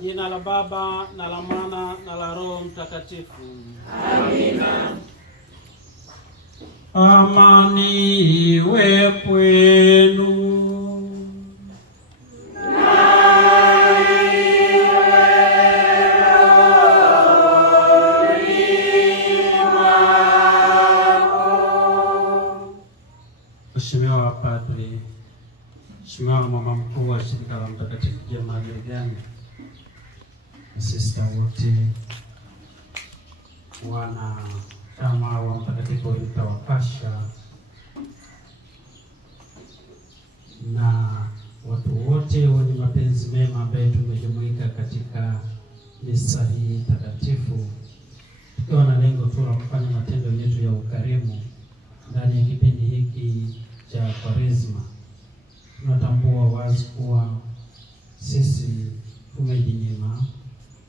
jina la Baba na la Mwana na la Roho Mtakatifu. Amina. Amani iwe kwenu. Mheshimiwa Padri, Mheshimiwa Mama Mkuu wa Shirika la Mtakatifu Jeremiah Gregorian, masista wote, wana chama wa Mtakatifu Rita wa Kasha na watu wote wenye mapenzi mema ambao tumejumuika katika misa hii takatifu, tukiwa na lengo tu la kufanya matendo yetu ya ukarimu ndani ya kipindi hiki cha Kwaresma. Tunatambua wazi kuwa sisi tumejinyima,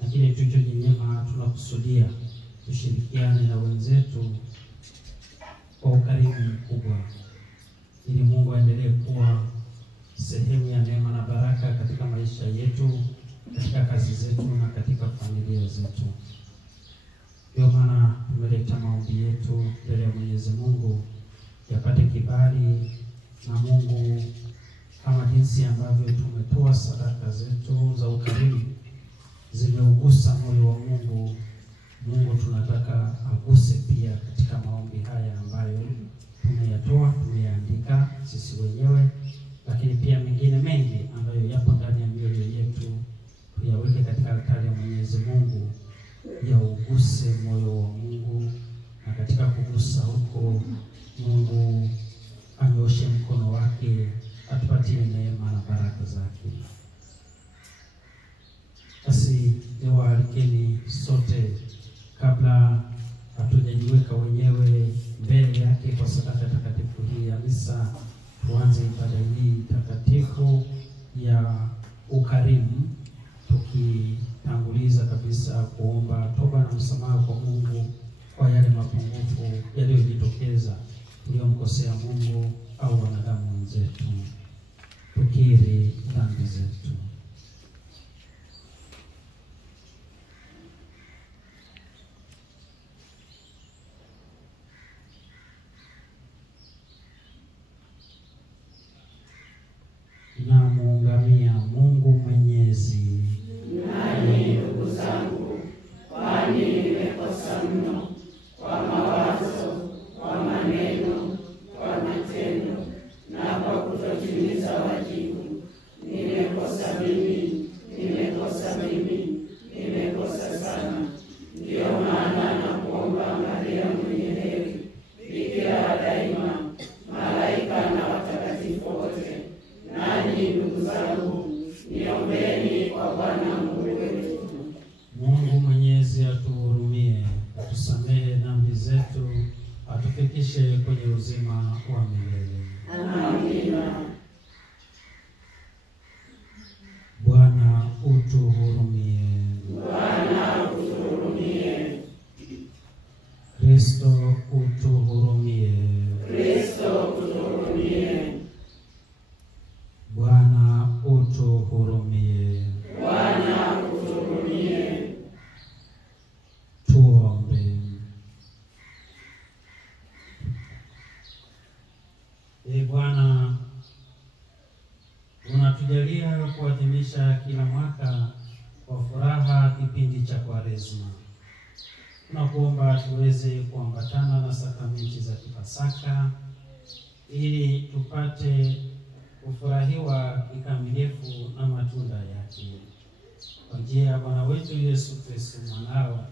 lakini tulichojinyima tunakusudia tushirikiane na wenzetu kwa ukarimu mkubwa, ili Mungu aendelee kuwa sehemu ya neema na baraka katika maisha yetu, katika kazi zetu na katika familia zetu. Ndio maana tumeleta maombi yetu mbele ya Mwenyezi Mungu yapate kibali na Mungu, kama jinsi ambavyo tumetoa sadaka zetu za ukarimu zimeugusa moyo wa Mungu. Mungu tunataka aguse pia katika maombi haya ambayo tumeyatoa, tumeandika sisi wenyewe, lakini pia mengine mengi ambayo yapo ndani ya mioyo yetu, tuyaweke katika altari ya Mwenyezi Mungu, yauguse moyo wa Mungu, na katika kugusa huko Mungu anyoshe mkono wake, atupatie neema na baraka zake. Basi niwaalikeni sote, kabla hatujajiweka wenyewe mbele yake kwa sadaka takatifu hii ya misa, tuanze ibada hii takatifu ya ukarimu, tukitanguliza kabisa kuomba toba na msamaha kwa Mungu kwa yale mapungufu yaliyojitokeza tuliyomkosea Mungu au wanadamu wenzetu. Tukiri dhambi zetu. Namuungamia Mungu Mwenyezi. Nani ndugu zangu, kwani nimekosa mno kwa mawazo, kwa maneno, kwa matendo na kwa kutotimiza wajibu. Nimekosa mimi, nimekosa mimi, nimekosa sana. Ndiyo maana nakuomba Maria mwenye heri, Bikira daima, malaika na watakatifu wote, nanyi ndugu zangu, niombeni kwa Bwana Mungu wetu. Mungu Mwenyezi atuhurumie, atusamehe dhambi zetu, atufikishe kwenye uzima wa milele. Amina. Bwana utuhurumie. Bwana utuhurumie. Kristo utuhurumie. Kristo utuhurumie. Bwana utuhurumie. Bwana utuhurumie. Tuombe. Bwana, unatujalia kuadhimisha kila mwaka kwa furaha kipindi cha Kwaresma. Tunakuomba tuweze kuambatana na sakramenti za Kipasaka ili tupate kufurahiwa kikamilifu na matunda yake. Kwa njia ya Bwana wetu Yesu Kristo mwanao,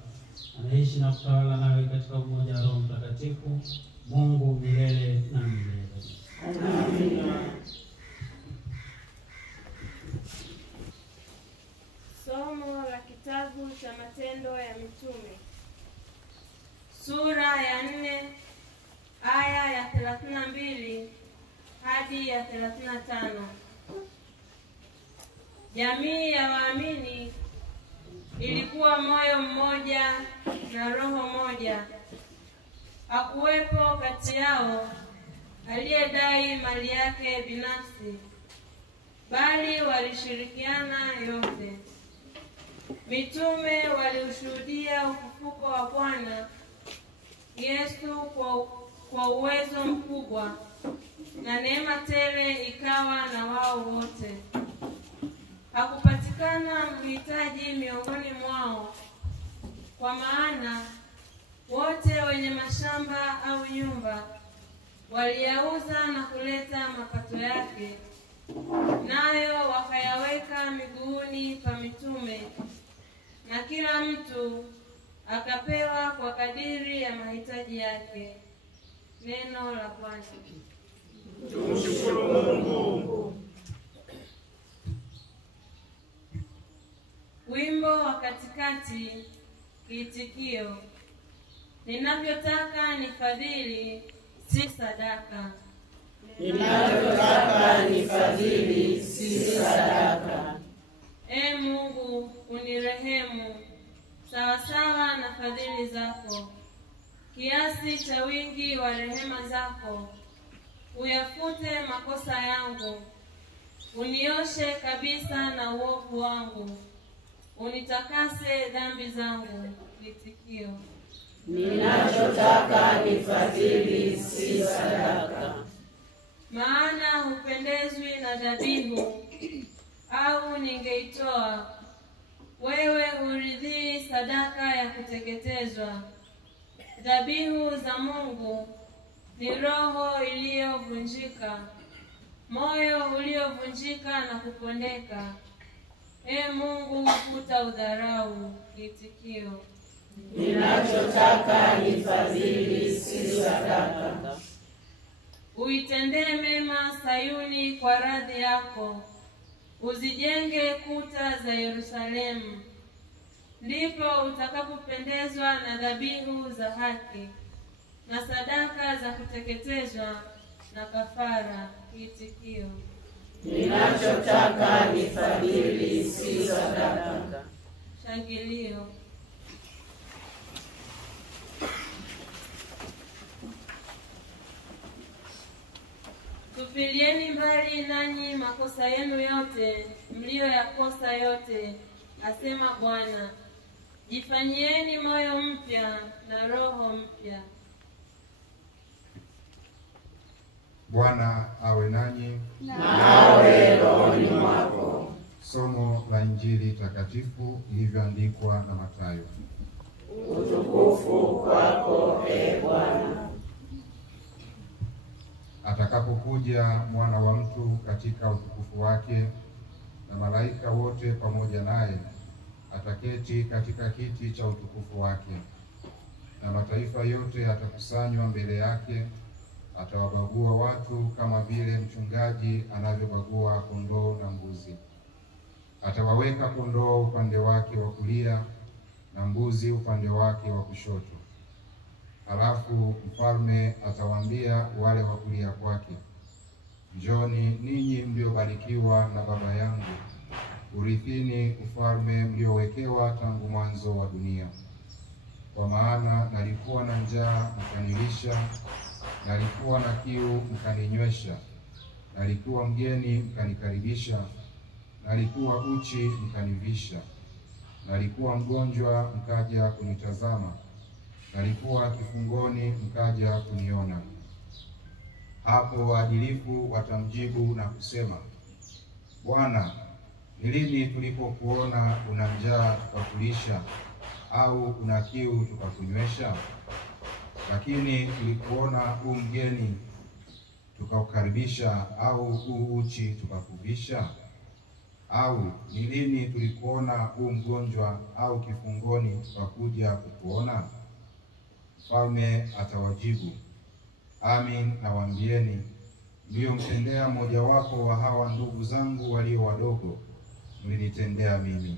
anaishi na kutawala nawe katika umoja wa Roho Mtakatifu, Mungu milele na milele. Amina. Somo la kitabu cha Matendo ya Mitume, sura ya 4 aya ya 32 hadi ya 35. Jamii ya waamini ilikuwa moyo mmoja na roho moja. Hakuwepo kati yao aliyedai mali yake binafsi, bali walishirikiana yote. Mitume waliushuhudia ufufuko wa Bwana Yesu kwa uwezo mkubwa, na neema tele ikawa na wao wote. Hakupatikana mhitaji miongoni mwao, kwa maana wote wenye mashamba au nyumba waliyauza na kuleta mapato yake, nayo wakayaweka miguuni pa mitume, na kila mtu akapewa kwa kadiri ya mahitaji yake. Neno la Bwana. Tumshukuru Mungu. Wimbo wa katikati. Kiitikio: ninavyotaka ni fadhili, si sadaka. Ninavyotaka ni fadhili, si sadaka. Ee Mungu, unirehemu sawasawa na fadhili zako, kiasi cha wingi wa rehema zako. Uyafute makosa yangu, unioshe kabisa na uovu wangu, unitakase dhambi zangu. Kiitikio: Ninachotaka ni fadhili, si sadaka. Maana hupendezwi na dhabihu, au ningeitoa. Wewe huridhii sadaka ya kuteketezwa. Dhabihu za Mungu ni roho iliyovunjika, moyo uliovunjika na kupondeka. Ee Mungu, futa udharau. Kiitikio: Ninachotaka ni fadhili, si sadaka. Uitendee mema Sayuni kwa radhi yako, uzijenge kuta za Yerusalemu. Ndipo utakapopendezwa na dhabihu za haki, na sadaka za kuteketezwa na kafara. Kiitikio: Ninachotaka ni fadhili, si sadaka. Shangilio. Tupilieni mbali nanyi makosa yenu yote mliyoyakosa yote, asema Bwana. Jifanyieni moyo mpya na roho mpya. Bwana awe nanyi, nawe rohoni mwako. Somo la Injili takatifu ilivyoandikwa na Mathayo. Utukufu kwako, Ee Bwana. Atakapokuja Mwana wa Mtu katika utukufu wake, na malaika wote pamoja naye, ataketi katika kiti cha utukufu wake, na mataifa yote yatakusanywa mbele yake. Atawabagua watu kama vile mchungaji anavyobagua kondoo na mbuzi. Atawaweka kondoo upande wake wa kulia na mbuzi upande wake wa kushoto. Halafu mfalme atawaambia wale wa kulia kwake, njoni ninyi mliobarikiwa na Baba yangu, urithini ufalme mliowekewa tangu mwanzo wa dunia. Kwa maana nalikuwa na njaa mkanilisha, nalikuwa na kiu mkaninywesha, nalikuwa mgeni mkanikaribisha, nalikuwa uchi mkanivisha, nalikuwa mgonjwa mkaja kunitazama, nalikuwa kifungoni mkaja kuniona. Hapo waadilifu watamjibu na kusema, Bwana, ni lini tulipokuona una njaa tukakulisha, au una kiu tukakunywesha? Lakini tulikuona u mgeni tukakukaribisha, au u uchi tukakuvisha? Au ni lini tulikuona u mgonjwa au kifungoni tukakuja kukuona? Mfalme atawajibu, amin nawaambieni, mliyomtendea mmojawapo wa hawa ndugu zangu walio wadogo, mlinitendea mimi.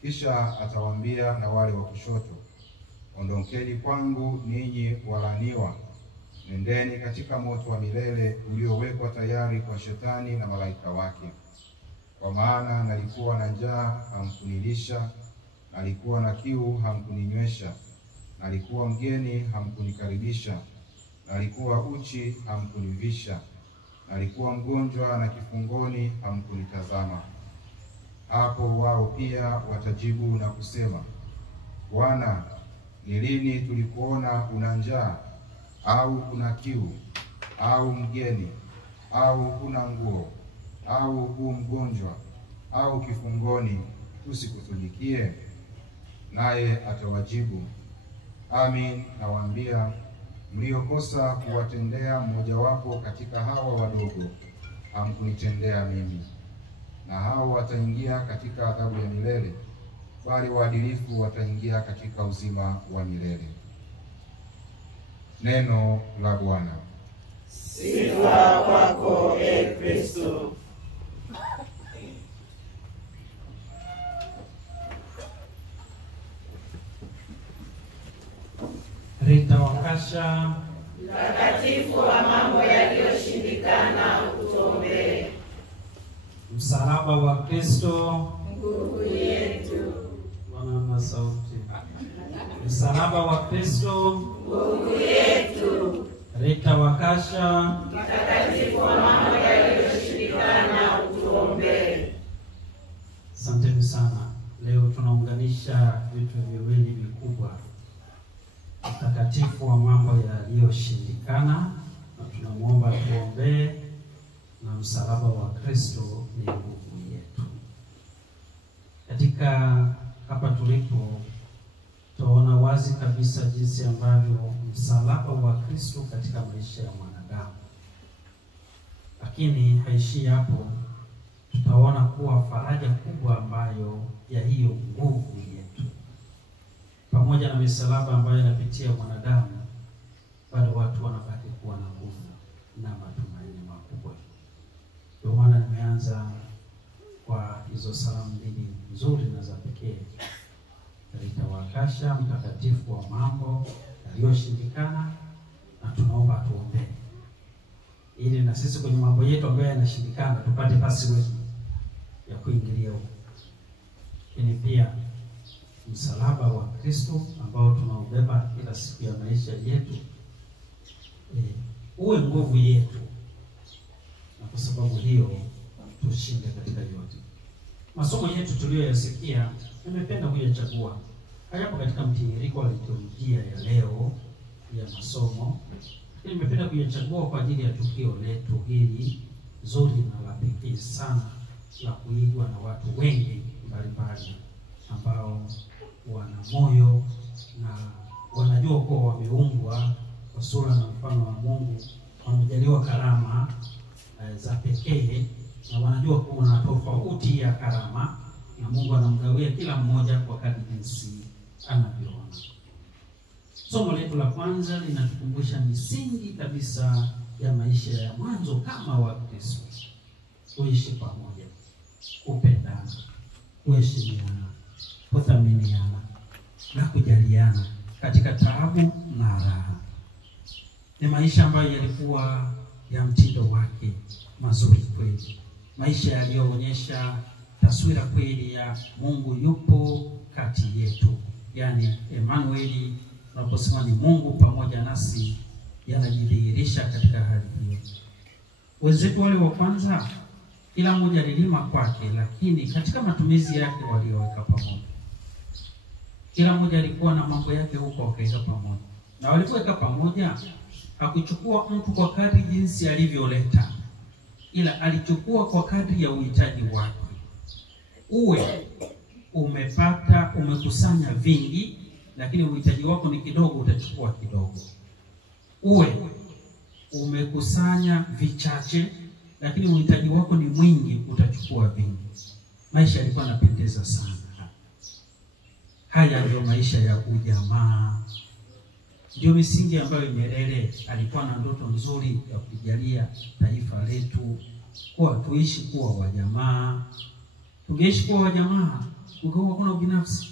Kisha atawaambia na wale wa kushoto, ondokeni kwangu ninyi walaniwa, nendeni katika moto wa milele uliowekwa tayari kwa Shetani na malaika wake. Kwa maana nalikuwa na njaa hamkunilisha, nalikuwa na kiu hamkuninywesha, nalikuwa mgeni hamkunikaribisha, nalikuwa uchi hamkunivisha, nalikuwa mgonjwa na kifungoni hamkunitazama. Hapo wao pia watajibu na kusema, Bwana, ni lini tulikuona una njaa au una kiu au mgeni au una nguo au u mgonjwa au kifungoni tusikutumikie? Naye atawajibu, amin nawaambia, mliokosa kuwatendea mmojawapo katika hawa wadogo, hamkunitendea mimi. Na hao wataingia katika adhabu ya milele, bali waadilifu wataingia katika uzima wa milele. Neno la Bwana. Sifa kwako, e Kristo. Rita Wakasha, Mtakatifu wa mambo yaliyoshindikana, utuombee. msalaba wa Kristo, Nguvu yetu. Bwana sauti. Msalaba wa Kristo, Nguvu yetu. Rita Wakasha, Mtakatifu wa mambo yaliyoshindikana, utuombee. asanteni sana. Leo tunaunganisha vitu viwili vikubwa, mtakatifu wa mambo yaliyoshindikana, na tunamwomba tuombee, na msalaba wa Kristo ni nguvu yetu. Katika hapa tulipo tunaona wazi kabisa jinsi ambavyo msalaba wa Kristo katika maisha ya mwanadamu. Lakini haishii hapo, tutaona kuwa faraja kubwa ambayo ya hiyo nguvu yetu. Pamoja na misalaba ambayo inapitia mwanadamu, bado watu wanabaki kuwa na nguvu na matumaini makubwa. Ndio maana nimeanza kwa hizo salamu mbili nzuri na za pekee. Rita Wakasha, mtakatifu wa mambo yaliyoshindikana, na tunaomba tuombee ili na sisi kwenye mambo yetu ambayo yanashindikana tupate password ya kuingilia huko. Lakini pia msalaba wa Kristo ambao tunaubeba kila siku ya maisha yetu uwe nguvu yetu, na kwa sababu hiyo tushinde katika yote. Masomo yetu tuliyoyasikia nimependa kuyachagua, hayapo katika mtiririko wa liturujia ya leo ya masomo, lakini nimependa kuyachagua kwa ajili ya tukio letu hili zuri na la pekee sana la kuigwa na watu wengi mbalimbali ambao wana moyo na wanajua kuwa wameumbwa kwa sura na mfano wa Mungu, wamejaliwa karama za pekee, na wanajua kuwa kuna tofauti ya karama na Mungu anamgawia kila mmoja kwa kadri jinsi anavyoona. Somo letu la kwanza linatukumbusha misingi kabisa ya maisha ya mwanzo kama wa Kristo: kuishi pamoja, kupendana, kuheshimiana, kuthaminiana na kujaliana katika taabu na raha. Ni maisha ambayo yalikuwa ya mtindo wake mazuri kweli, maisha yaliyoonyesha taswira kweli ya Mungu yupo kati yetu, yani Emmanuel. Tunaposema ni Mungu pamoja nasi, yanajidhihirisha katika hali hiyo. Wenzetu wale wa kwanza, kila mmoja alilima kwake, lakini katika matumizi yake walioweka pamoja. Kila mmoja alikuwa na mambo yake huko, wakaweka pamoja. Na walipoweka pamoja, hakuchukua mtu kwa kadri jinsi alivyoleta, ila alichukua kwa kadri ya uhitaji wake. Uwe umekusanya vingi, lakini uhitaji wako ni kidogo, utachukua kidogo. Uwe umekusanya vichache, lakini uhitaji wako ni mwingi, utachukua vingi. Maisha yalikuwa yanapendeza sana. Haya ndio maisha ya ujamaa. Ndio misingi ambayo Nyerere alikuwa na ndoto nzuri ya kujalia taifa letu, kwa tuishi kuwa wajamaa. Tungeishi kuwa wajamaa, ukawa hakuna ubinafsi,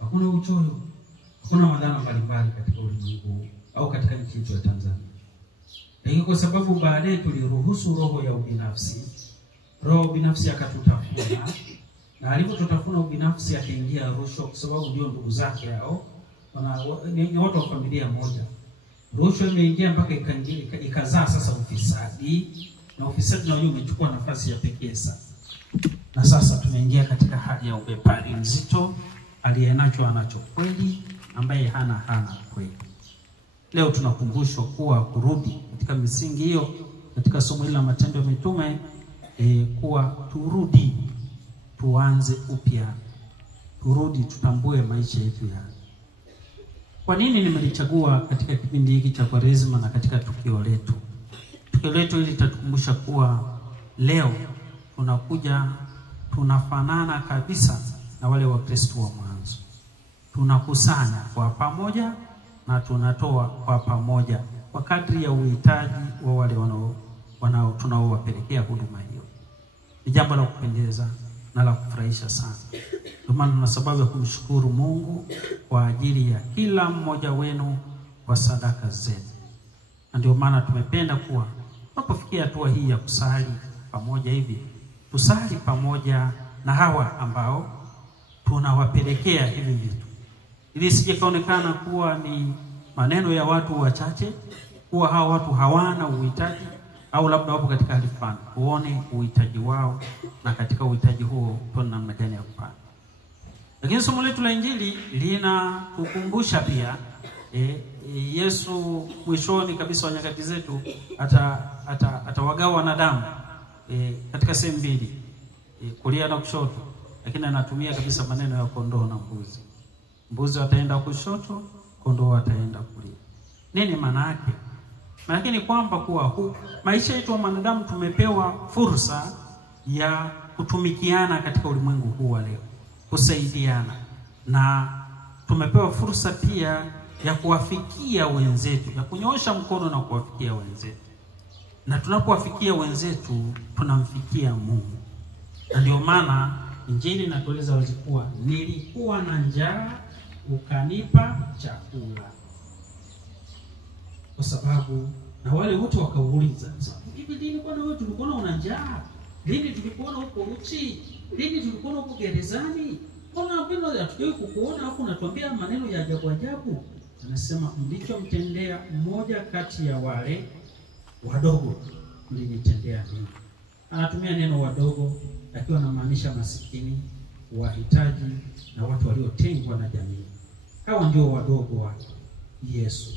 hakuna uchoyo, hakuna madhara mbalimbali katika ulimwengu au katika nchi yetu ya Tanzania. Lakini kwa sababu baadaye tuliruhusu roho ya ubinafsi, roho binafsi akatutafuna, na alipotutafuna ubinafsi akaingia rushwa, kwa sababu ndio ndugu zake hao ni watu wa familia moja. Rushwa imeingia mpaka ikazaa sasa ufisadi, na ufisadi na wenyewe umechukua nafasi ya pekee sasa. na sasa tumeingia katika hali ya ubepari mzito, aliyenacho anacho kweli, ambaye hana kweli. Leo tunakumbushwa kuwa kurudi katika misingi hiyo katika somo hili la Matendo ya Mitume, kuwa turudi, tuanze upya, turudi tutambue maisha yetu ya. Kwa nini nimelichagua katika kipindi hiki cha Kwaresima na katika tukio letu? Tukio letu hili litatukumbusha kuwa leo tunakuja tunafanana kabisa na wale Wakristo wa mwanzo. Tunakusanya kwa pamoja na tunatoa kwa pamoja kwa kadri ya uhitaji wa wale tunaowapelekea huduma hiyo. Ni jambo la kupendeza na la kufurahisha sana. Ndio maana tuna sababu ya kumshukuru Mungu kwa ajili ya kila mmoja wenu kwa sadaka zenu. Na ndio maana tumependa kuwa tunapofikia hatua hii ya kusali pamoja hivi, tusali pamoja na hawa ambao tunawapelekea hivi vitu, ili isije kaonekana kuwa ni maneno ya watu wachache, kuwa hawa watu hawana uhitaji au labda wapo katika hali fulani. Uone uhitaji wao, na katika uhitaji huo tuna namna gani ya kufanya. Lakini somo letu la Injili linatukumbusha pia Yesu mwishoni kabisa wa nyakati zetu atawagawa wanadamu katika sehemu mbili, kulia na kushoto, lakini anatumia kabisa maneno ya kondoo na mbuzi. Mbuzi wataenda kushoto, kondoo wataenda kulia. Nini maana yake? Maana yake ni kwamba kuwa maisha yetu wa wanadamu tumepewa fursa ya kutumikiana katika ulimwengu huu wa leo, kusaidiana, na tumepewa fursa pia ya kuwafikia wenzetu, ya kunyoosha mkono na kuwafikia wenzetu. Na tunapowafikia wenzetu tunamfikia Mungu. Na ndio maana Injili inatueleza wazi kuwa nilikuwa na njaa ukanipa chakula. Kwa sababu na wale wote wakauliza, hivi lini bwana wewe tulikuona una njaa? Lini tulikuona uko uchi? Lini tulikuona uko gerezani? Mbona mbona hatujawahi kukuona hapo unatuambia maneno ya ajabu ajabu? Anasema mlichomtendea mmoja kati ya wale wadogo mlinitendea mimi. Anatumia neno wadogo akiwa anamaanisha masikini, wahitaji na watu waliotengwa na jamii. Hao ndio wadogo wa Yesu.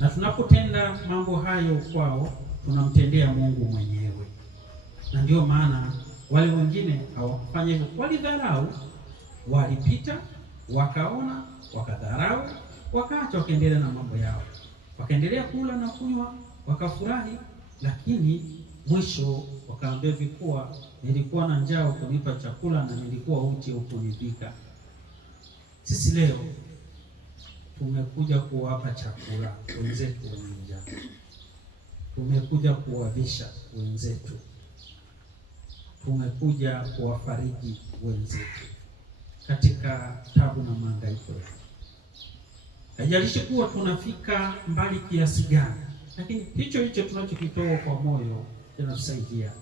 Na tunapotenda mambo hayo kwao, tunamtendea Mungu mwenyewe. Na ndio maana wale wengine hawakufanya hivyo, walidharau, walipita, wakaona, wakadharau, wakaacha, wakaendelea na mambo yao. Wakaendelea kula na kunywa, wakafurahi, lakini mwisho wakaambia vikuwa nilikuwa na njaa ukunipa chakula na nilikuwa uchi ukunivika. Sisi leo tumekuja kuwapa chakula wenzetu wenye njaa. Tumekuja kuwavisha wenzetu. Tumekuja kuwafariji wenzetu katika tabu na mahangaiko. Haijalishi kuwa tunafika mbali kiasi gani, lakini hicho tunachokitoa kwa moyo kinatusaidia.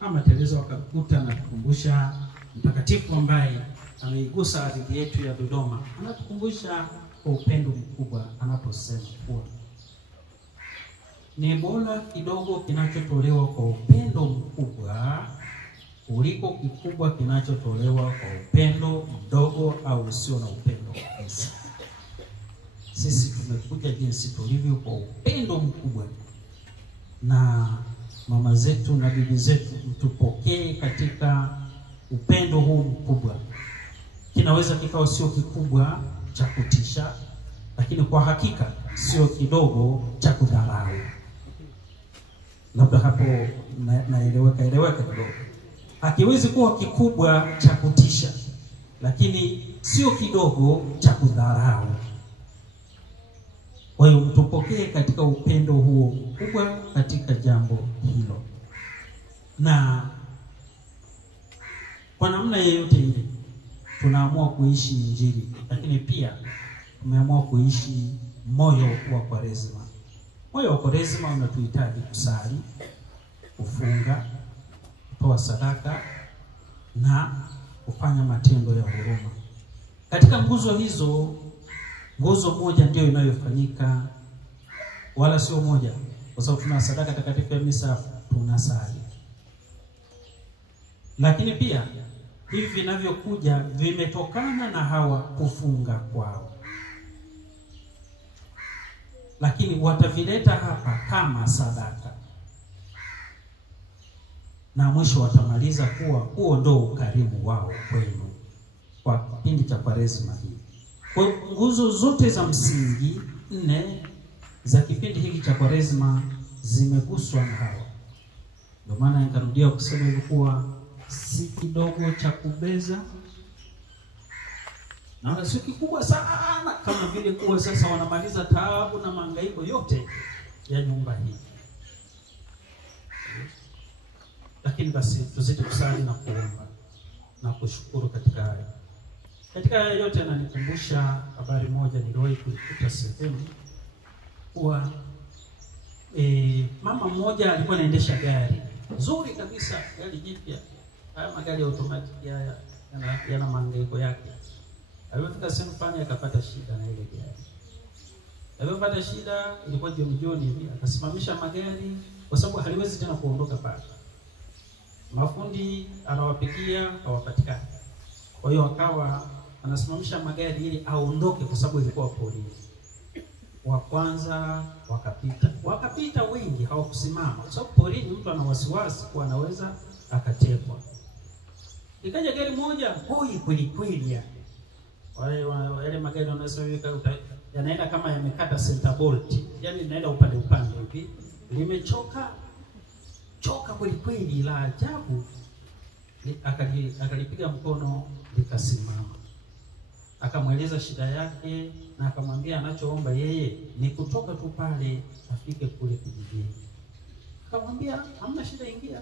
Ama Teresa wakakuta na kukumbusha mtakatifu ambaye ameigusa ardhi yetu ya Dodoma, anatukumbusha kwa upendo mkubwa anaposema kuwa ni bora kidogo kinachotolewa kwa upendo mkubwa kuliko kikubwa kinachotolewa kwa upendo mdogo au usio na upendo kabisa. Sisi tumekuja jinsi tulivyo kwa upendo mkubwa, na mama zetu na bibi zetu mtupokee katika upendo huu mkubwa. Kinaweza kikawa sio kikubwa cha kutisha, lakini kwa hakika sio kidogo cha kudharau. Labda hapo naeleweka kidogo. Hakiwezi kuwa kikubwa cha kutisha, lakini sio kidogo cha kudharau. Kwa hiyo mtupokee katika upendo huo mkubwa katika jambo hilo. Na kwa namna yoyote ile tunaamua kuishi Injili, lakini pia tumeamua kuishi moyo wa Kwaresima. Moyo wa Kwaresima unatuhitaji kusali, kufunga, kutoa sadaka na kufanya matendo ya huruma. Katika nguzo hizo, nguzo moja ndio inayofanyika, wala sio moja, kwa sababu tuna sadaka takatifu ya misa, tunasali. Lakini pia hivi vinavyokuja vimetokana na hawa kufunga kwao, lakini watavileta hapa kama sadaka, na mwisho watamaliza kuwa huo ndo ukarimu wao kwenu kwa kipindi cha Kwaresma hii. Kwa nguzo zote za msingi 4 za kipindi hiki cha Kwaresma zimeguswa na hawa. Ndio maana nikarudia kusema ilikuwa si kidogo cha kubeza, na sio kikubwa sana kama vile kuwa sasa wanamaliza taabu na mahangaiko yote ya nyumba hii. Lakini basi tuzidi kusali na kuomba na kushukuru katika hayo. Katika haya yote ananikumbusha habari moja niliwahi kuikuta sehemu kuwa mama mmoja alikuwa anaendesha gari nzuri kabisa, gari jipya. Haya magari ya automatic haya yana mahangaiko yake. Alipofika sehemu fulani akapata shida na ile gari. Alipopata shida, ilikuwa jioni hivi, akasimamisha magari kwa sababu haliwezi tena kuondoka pale. Mafundi anawapigia hawapatikani. Kwa hiyo akawa anasimamisha magari ili aondoke kwa sababu ilikuwa polisi. Wa kwanza wakapita wengi, hawakusimama kwa sababu polisi mtu ana wasiwasi kwa anaweza akatekwa. Ikaja gari moja hoi kweli kweli ya wale magari wanasema yanaenda kama yamekata center bolt, yani inaenda upande hivi, limechoka kweli kweli. La ajabu akalipiga mkono likasimama, akamweleza shida yake na akamwambia anachoomba yeye ni kutoka tu pale afike kule kijijini. Akamwambia hamna shida, ingia.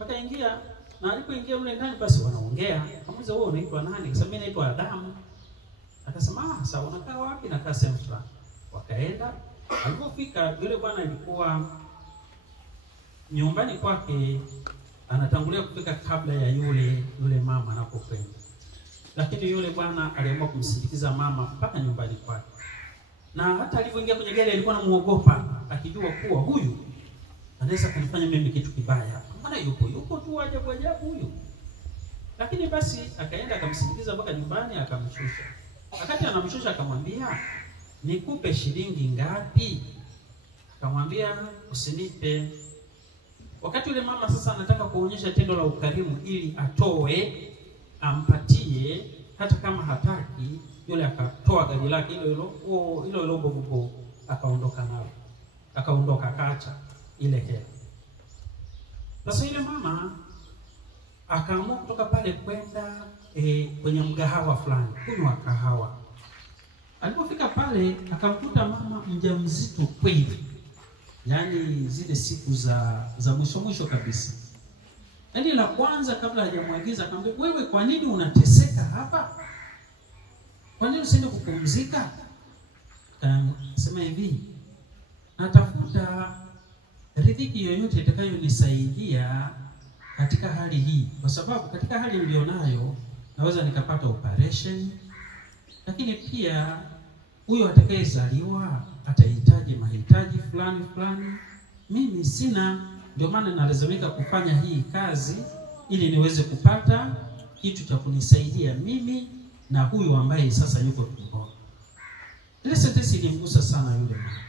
Akaingia, na alipoingia mle ndani basi wanaongea. Akamuuliza wewe unaitwa nani? Akasema mimi naitwa Adamu. Akasema sawa, unakaa wapi? Nakaa sehemu fulani. Wakaenda, alipofika yule bwana alikuwa nyumbani kwake, anatangulia kufika kabla ya yule mama anapokwenda. Lakini yule bwana aliamua kumsindikiza mama mpaka nyumbani kwake. Na hata alipoingia kwenye gari alikuwa anamuogopa, akijua kuwa huyu anaweza kunifanya mimi kitu kibaya. Maana yuko tu ajabu huyu. Lakini basi akaenda akamsindikiza mpaka nyumbani, akamshusha. Wakati anamshusha akamwambia, "Nikupe shilingi ngapi?" Akamwambia, "Usinipe." Wakati yule mama sasa anataka kuonyesha tendo la ukarimu ili atoe ampatie, hata kama hataki, yule akatoa gari lake hilo bobo, akaondoka nalo. Akaacha ile hela. Sasa ile mama akaamua kutoka pale kwenda kwenye mgahawa fulani kunywa kahawa. Alipofika pale akamkuta mama mjamzito kweli, yaani zile siku za mwisho kabisa. Yaani la kwanza kabla hajamwagiza akamwambia, "Wewe kwa nini unateseka hapa? Kwa nini usiende kupumzika?" Sema hivi, "Natafuta riziki yoyote itakayonisaidia katika hali hii, kwa sababu katika hali nilionayo naweza nikapata operation, lakini pia huyo atakayezaliwa atahitaji mahitaji fulani. Mimi sina, ndio maana nalazimika kufanya hii kazi ili niweze kupata kitu cha kunisaidia mimi na huyo ambaye sasa yuko tumboni." Ile sentensi ilimgusa sana yule mama.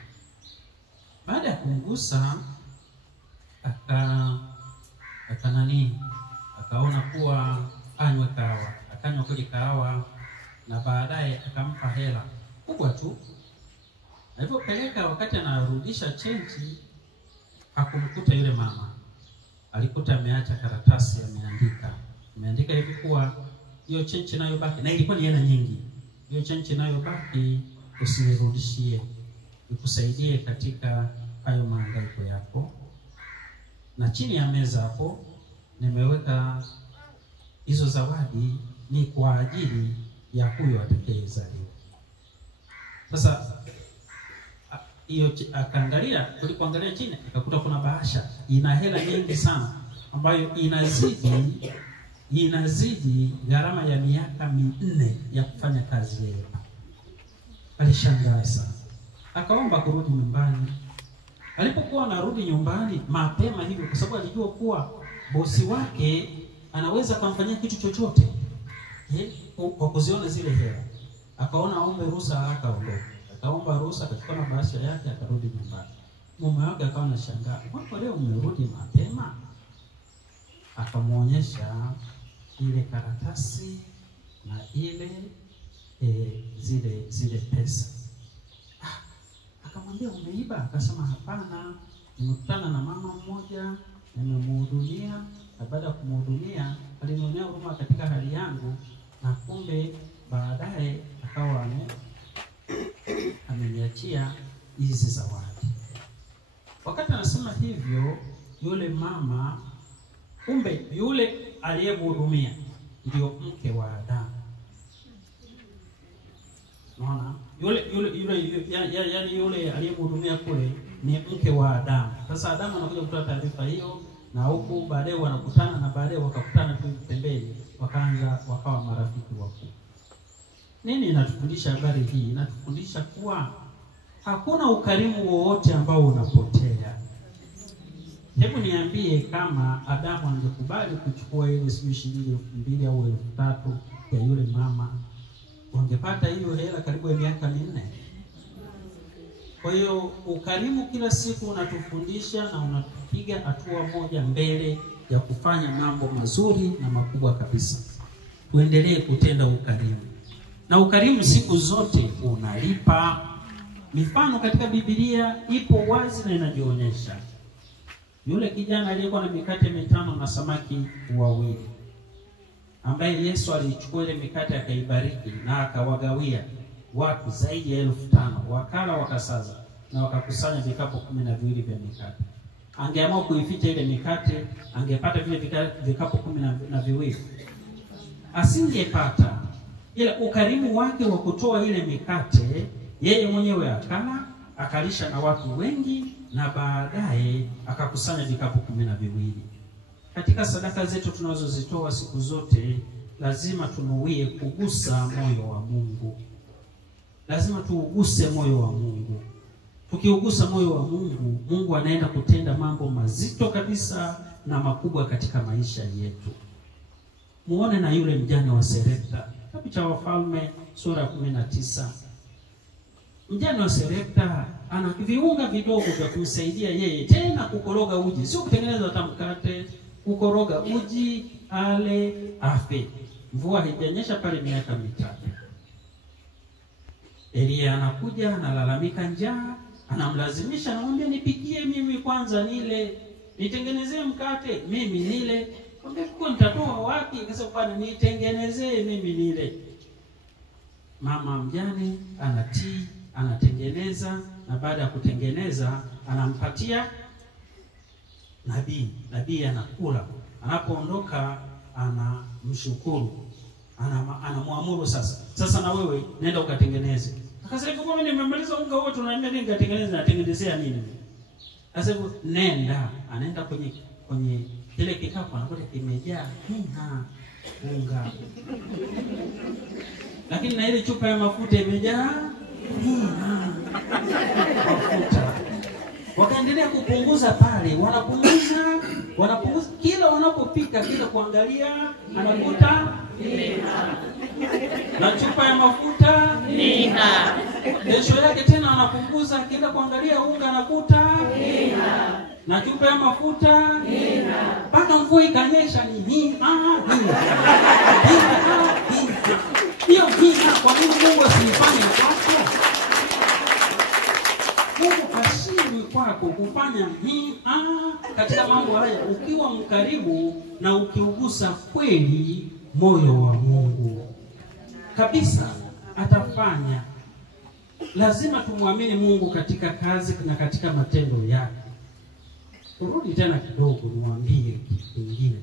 Baada ya kumgusa akaona kuwa anywe kahawa. Akanywa kule kahawa na baadaye akampa hela kubwa tu. Alipopeleka, wakati anarudisha chenji, hakumkuta yule mama. Alikuta ameacha karatasi ameandika hivi kuwa hiyo chenji nayo baki, na ilikuwa ni hela nyingi. Hiyo chenji nayo baki usinirudishie, ikusaidie katika hayo mahangaiko yako. Na chini ya meza hapo nimeweka hizo zawadi, ni kwa ajili ya huyo atakayezaliwa. Sasa hiyo akaangalia, tulipoangalia chini akakuta kuna bahasha ina hela nyingi sana, ambayo inazidi gharama ya miaka 4 ya kufanya kazi hiyo. Alishangaa sana, akaomba kurudi nyumbani. Alipokuwa anarudi nyumbani mapema hivyo, kwa sababu alijua kuwa bosi wake anaweza kumfanyia kitu chochote kwa kuziona zile hela. Akaona aombe ruhusa haraka aondoke. Akaomba ruhusa, akachukua mabasha yake akarudi nyumbani. Mume wake akawa anashangaa, "Mbona leo umerudi mapema?" Akamuonyesha ile karatasi na ile zile pesa. Akamwambia, "Umeiba?" Akasema, "Hapana, nimekutana na mama mmoja, nimemhudumia, na baada ya kumhudumia alinionea huruma katika hali yangu, na kumbe baadaye akawa ameniachia hizi zawadi." Wakati anasema hivyo, yule mama, kumbe yule aliyemhudumia ndio mke wa Adamu. Unaona? Yule aliyemhudumia kule ni mke wa Adamu. Sasa Adamu anakuja kutoa taarifa hiyo, na huku baadaye wanakutana, na baadaye wakakutana tu pembeni, wakawa marafiki wakuu. Nini inatufundisha habari hii? Inatufundisha kuwa hakuna ukarimu wowote ambao unapotea. Hebu niambie, kama Adamu angekubali kuchukua ile shilingi 2,000 au 3,000 ya yule mama, wangepata hiyo hela karibu ya miaka 4. Kwa hiyo ukarimu kila siku unatufundisha na unatupiga hatua moja mbele ya kufanya mambo mazuri na makubwa kabisa. Tuendelee kutenda ukarimu. Na ukarimu siku zote unalipa. Mifano katika Biblia ipo wazi na inajionyesha. Yule kijana aliyekuwa na mikate 5 na samaki 2, ambaye Yesu alichukua ile mikate akaibariki na akawagawia watu zaidi ya 5,000, wakala wakasaza na wakakusanya vikapu 12 vya mikate. Angeamua kuificha ile mikate, angepata vile vikapu 12? Asingepata. Ila ukarimu wake wa kutoa ile mikate, yeye mwenyewe akala, akalisha na watu wengi, na baadaye akakusanya vikapu 12. Katika sadaka zetu tunazozitoa siku zote, lazima tunuie kugusa moyo wa Mungu. Lazima tuuguse moyo wa Mungu. Tukiugusa moyo wa Mungu, Mungu anaenda kutenda mambo mazito kabisa na makubwa katika maisha yetu. Muone na yule mjane wa Sarepta. Kitabu cha Wafalme sura 19. Mjane wa Sarepta ana viunga vidogo vya kumsaidia yeye tena kukoroga uji, sio kutengeneza hata mkate, kukoroga uji ale afe. Mvua haijanyesha pale miaka 3. Elia anakuja, analalamika njaa, anamlazimisha, anamwambia, "Nipikie mimi kwanza nile, nitengenezee mkate mimi nile." Kumbe kwa nitatoa wapi? Akasema, "Bwana, nitengenezee mimi nile." Mama mjane anatii, anatengeneza, na baada ya kutengeneza anampatia nabii. Nabii anakula. Anapoondoka anamshukuru. Anamwamuru sasa na wewe nenda ukatengeneze. Akasema, "Kwa mimi nimemaliza unga wote, unaniambia nini nikatengeneze? Natengenezea nini?" Akasema, "Nenda." Anaenda kwenye kile kikapu, anakuta kimejaa unga. Lakini na ile chupa ya mafuta imejaa mafuta. Wakaendelea kupunguza pale, wanapunguza, kila wanapopika, kila kuangalia anakuta na chupa ya mafuta kesho yake tena anapunguza, kila kuangalia unga anakuta na chupa ya mafuta mpaka mvua ikanyesha. Hiyo kwa nini Mungu asifanye kwako? Mungu kashiri kwako kufanya katika mambo haya, ukiwa mkaribu na ukiugusa kweli moyo wa Mungu kabisa, atafanya. Lazima tumwamini Mungu katika kazi na katika matendo yake. Turudi tena kidogo niwaambie kitu kingine.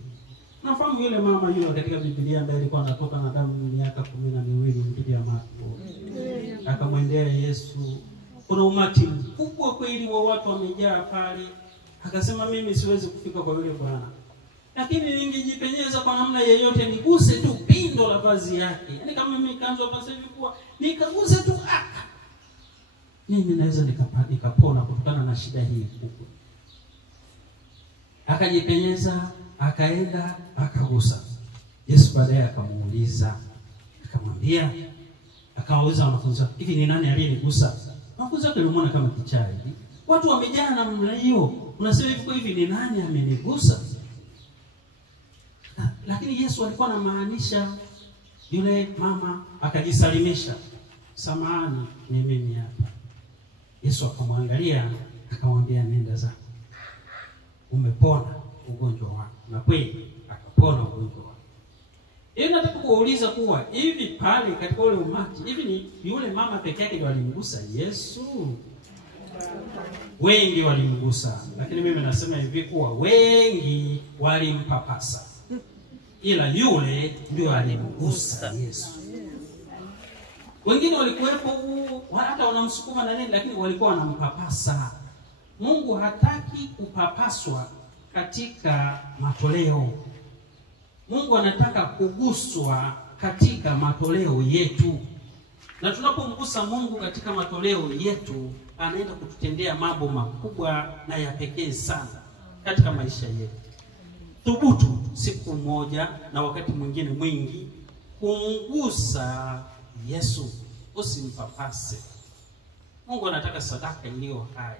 Nafahamu yule mama yule katika Biblia ambaye alikuwa anatoka na damu miaka 12 mbele ya Marko. Akamwendea Yesu. Kuna umati mkubwa kweli wa watu wamejaa pale. Akasema, "Mimi siwezi kufika kwa yule bwana, lakini ningejipenyeza kwa namna yeyote, niguse tu pindo la vazi yake. Yaani kama mimi kanzo hapa hivi kwa nikaguse tu mimi naweza nikapona kutokana na shida hii kubwa." Akajipenyeza, akaenda akagusa. Yesu baadaye akamuuliza, akamwambia, akawauliza wanafunzi wake, hivi ni nani aliyenigusa? Wanafunzi wake walimuona kama kichaa hivi. Watu wamejaa namna hiyo. Unasema hivi ni nani amenigusa? Lakini Yesu alikuwa anamaanisha yule mama akajisalimisha. Samahani, ni mimi hapa. Yesu akamwangalia akamwambia, nenda zako. Umepona ugonjwa wako. Na kweli akapona ugonjwa wako. Hiyo nataka kuuliza kuwa hivi pale katika ule umati, hivi ni yule mama peke yake ndiye alimgusa Yesu? Wengi walimgusa, lakini mimi nasema hivi kuwa wengi walimpapasa, ila yule ndio alimgusa Yesu. Wengine walikuwepo hata wanamsukuma na nini, lakini walikuwa wanampapasa. Mungu hataki kupapaswa katika matoleo. Mungu anataka kuguswa katika matoleo yetu. Na tunapomgusa Mungu katika matoleo yetu, anaenda kututendea mambo makubwa na ya pekee sana katika maisha yetu. Thubutu siku moja na wakati mwingine mwingi kumgusa Yesu, usimpapase. Mungu anataka sadaka iliyo hai.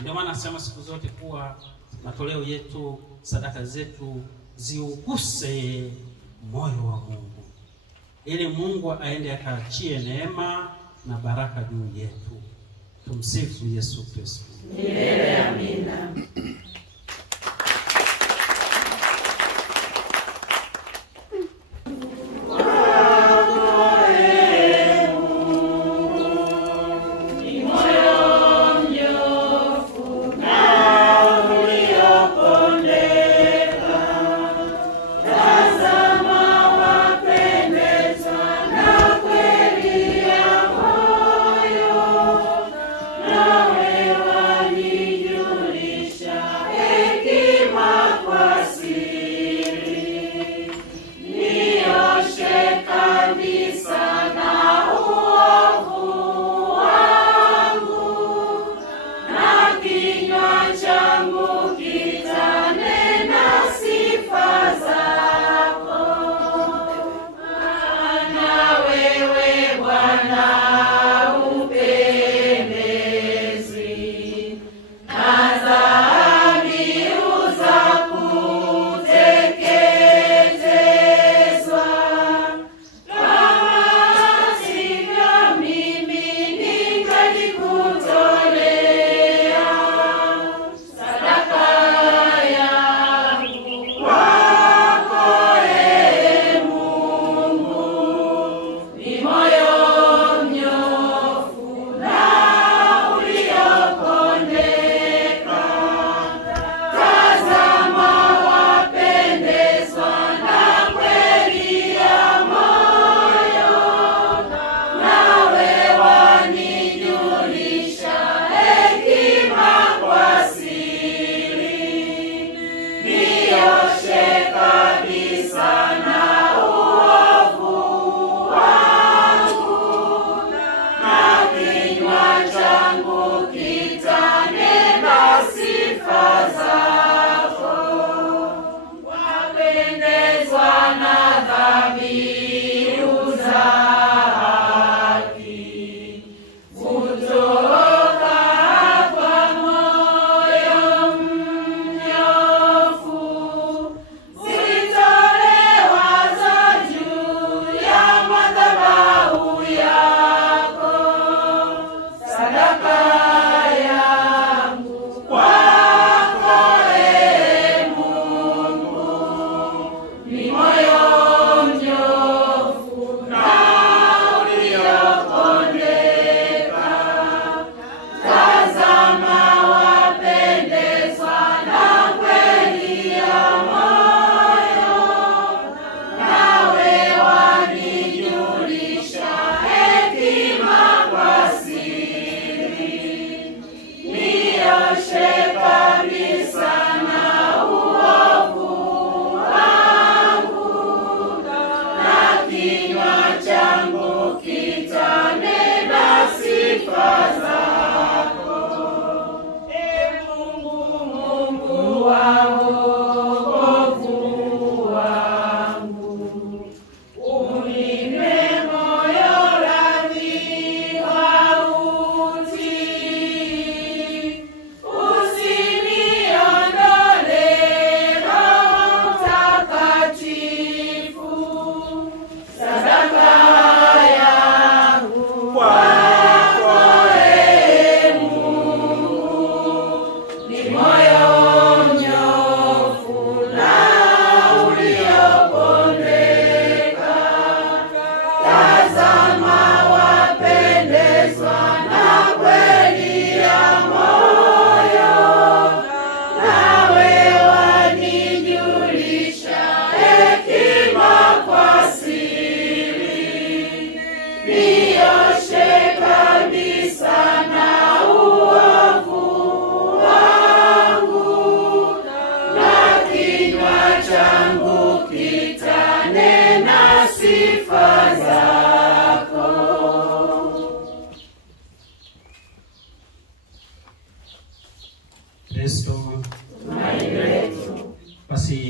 Ndio maana nasema siku zote kuwa matoleo yetu, sadaka zetu ziuguse moyo wa Mungu, ili Mungu aende akaachie neema na baraka juu yetu. Tumsifu Yesu Kristo. Milele amina. Nawe wanijulisha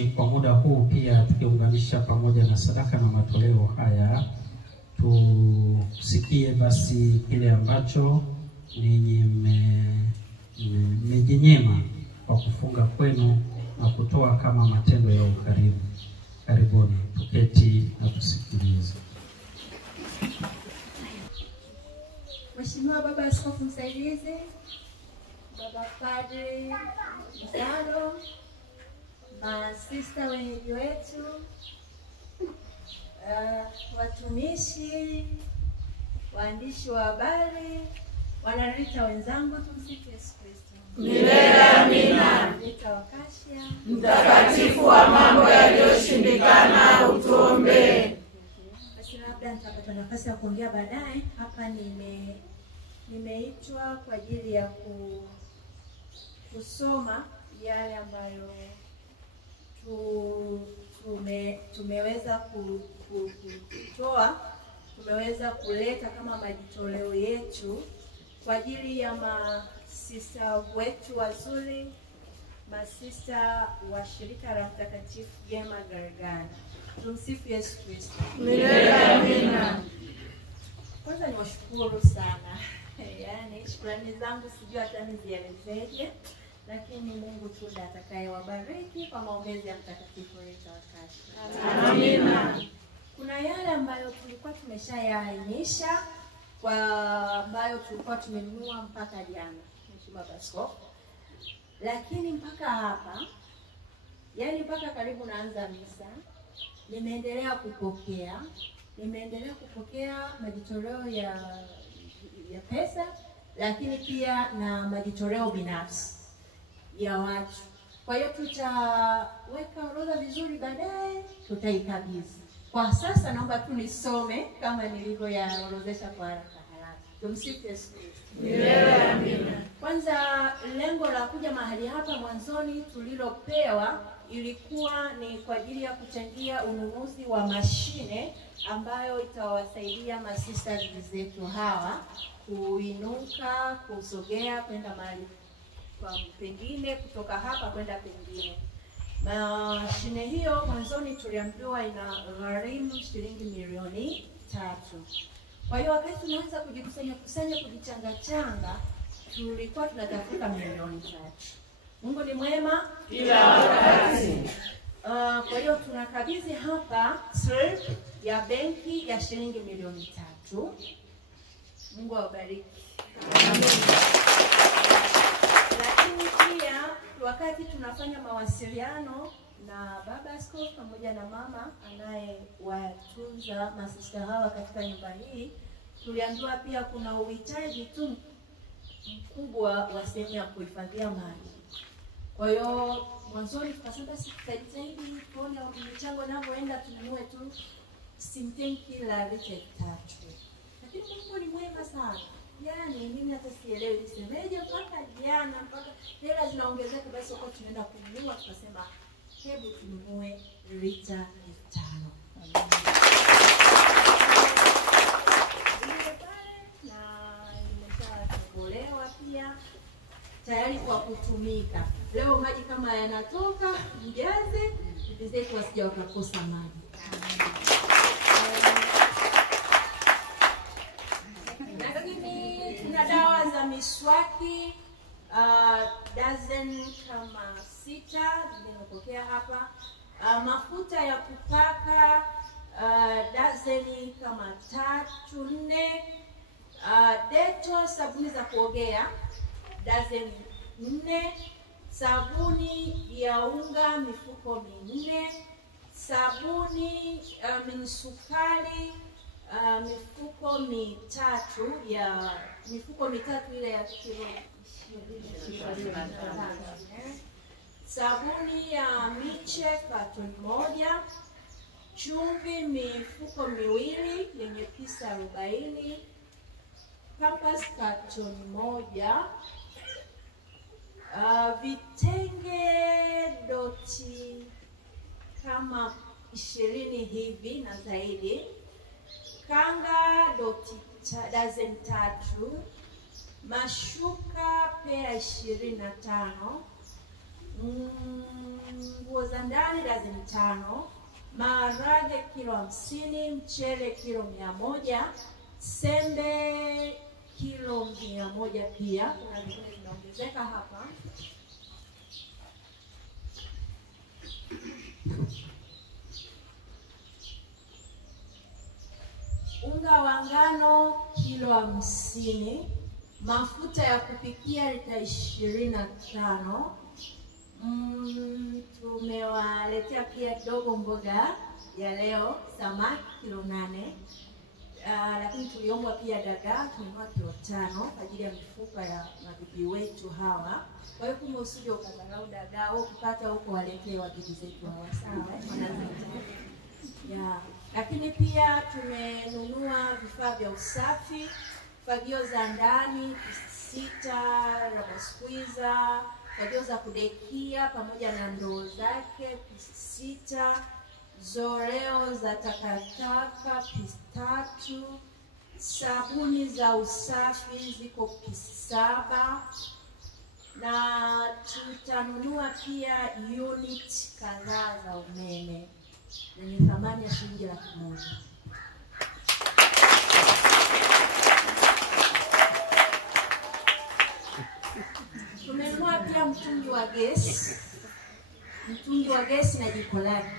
basi kwa muda huu pia tukiunganisha pamoja na sadaka na matoleo haya, tusikie basi kile ambacho ninyi mmejinyima kwa kufunga kwenu na kutoa kama matendo ya ukarimu. Karibuni, tuketi na tusikilize. Mheshimiwa Baba Askofu Msaidizi, Baba Padri Msalo, masista wenyeji wetu, watumishi, waandishi wa habari, wanarita wenzangu, tumsifu Yesu Kristo. Milele amina. Rita Wakashia, Mtakatifu wa mambo yaliyoshindikana, utuombee. Basi labda nitapata nafasi ya kuongea baadaye. Hapa nimeitwa kwa ajili ya kusoma yale ambayo tumeweza kutoa, tumeweza kuleta kama majitoleo yetu kwa ajili ya masista wetu wazuri, masista wa shirika la Mtakatifu Gema Gargani. Tumsifu Yesu Kristo. Milele amina. Kwanza niwashukuru sana. Yaani shukrani zangu sijui hata nizielezeje, lakini Mungu tu ndiye atakayewabariki kwa maombezi ya Mtakatifu Rita Wakashia. Amina. Kuna yale ambayo tulikuwa tumeshayaainisha kwa ambayo tulikuwa tumenunua mpaka jana, Mheshimiwa Askofu. Lakini mpaka hapa, yaani mpaka karibu naanza misa, nimeendelea kupokea majitoleo ya pesa, lakini pia na majitoleo binafsi ya watu. Kwa hiyo tutaweka orodha vizuri, baadaye tutaikabidhi. Kwa sasa naomba tu nisome kama nilivyoyaorodhesha kwa haraka. Tumsifu Yesu Kristo. Milele amina. Kwanza, lengo la kuja mahali hapa mwanzoni tulilopewa ilikuwa ni kwa ajili ya kuchangia ununuzi wa mashine ambayo itawasaidia masista zetu hawa kuinuka, kusogea kwenda mahali kwa pengine, kutoka hapa kwenda pengine. Mashine hiyo mwanzoni tuliambiwa ina gharimu shilingi milioni 3. Kwa hiyo wakati tunaanza kujikusanya kujichanga, tulikuwa tunatafuta milioni 3. Mungu ni mwema kila wakati. Kwa hiyo tunakabidhi hapa slip ya benki ya shilingi milioni 3. Mungu awabariki. Lakini pia wakati tunafanya mawasiliano na Baba Askofu pamoja na mama anayewatunza masista hawa katika nyumba hii, tuliambiwa pia kuna uhitaji tu mkubwa wa sehemu ya kuhifadhia maji. Kwa hiyo mwanzoni tukasema basi tutajitahidi tuone michango inavyoenda, tununue tu simtenki la lita 3. Lakini Mungu ni mwema sana. Yaani mimi hata sielewi nisemeje, mpaka jana mpaka hela zinaongezeka, basi wakati tunaenda kununua tukasema hebu tununue lita 5. Na imeshaongolewa pia tayari kwa kutumika. Leo maji kama yanatoka, mjaze bibi zetu wasije wakakosa maji. Lakini kuna dawa za miswaki dozen kama 6 nimepokea hapa. Mafuta ya kupaka dozen kama 3-4. Dettol sabuni za kuogea dozen 4. Sabuni ya unga mifuko 4. Sabuni sukari mifuko 3 ile ya kilo 25. Sabuni ya miche katoni 1. Chumvi mifuko 2 yenye pisa 40. Pampers katoni 1. Vitenge doti kama 20 hivi na zaidi. Kanga doti dozen 3. Mashuka pea 25. nguo za ndani dazeni 5, maharage kilo 50, mchele kilo 100, sembe kilo 100 pia. Kuna vingine vinaongezeka hapa. Unga wa ngano kilo 50, mafuta ya kupikia lita 25. Tumewaletea pia kidogo mboga ya leo, samaki kilo 8. Lakini tuliombwa pia dagaa, tumenunua kilo 5 kwa ajili ya mifupa ya mabibi wetu hawa. Kwa hiyo kumbe usije ukadharau dagaa, au ukipata huko waletee wabibi zetu hawa, sawa? Yeah. Lakini pia tumenunua vifaa vya usafi, fagio za ndani 6, rubber squeezer, fagio za kudekia pamoja na ndoo zake 6, zoreo za takataka 3, sabuni za usafi ziko 7, na tutanunua pia unit kadhaa za umeme yenye thamani ya shilingi 100,000. Tumenunua pia mtungi wa gesi na jiko lake.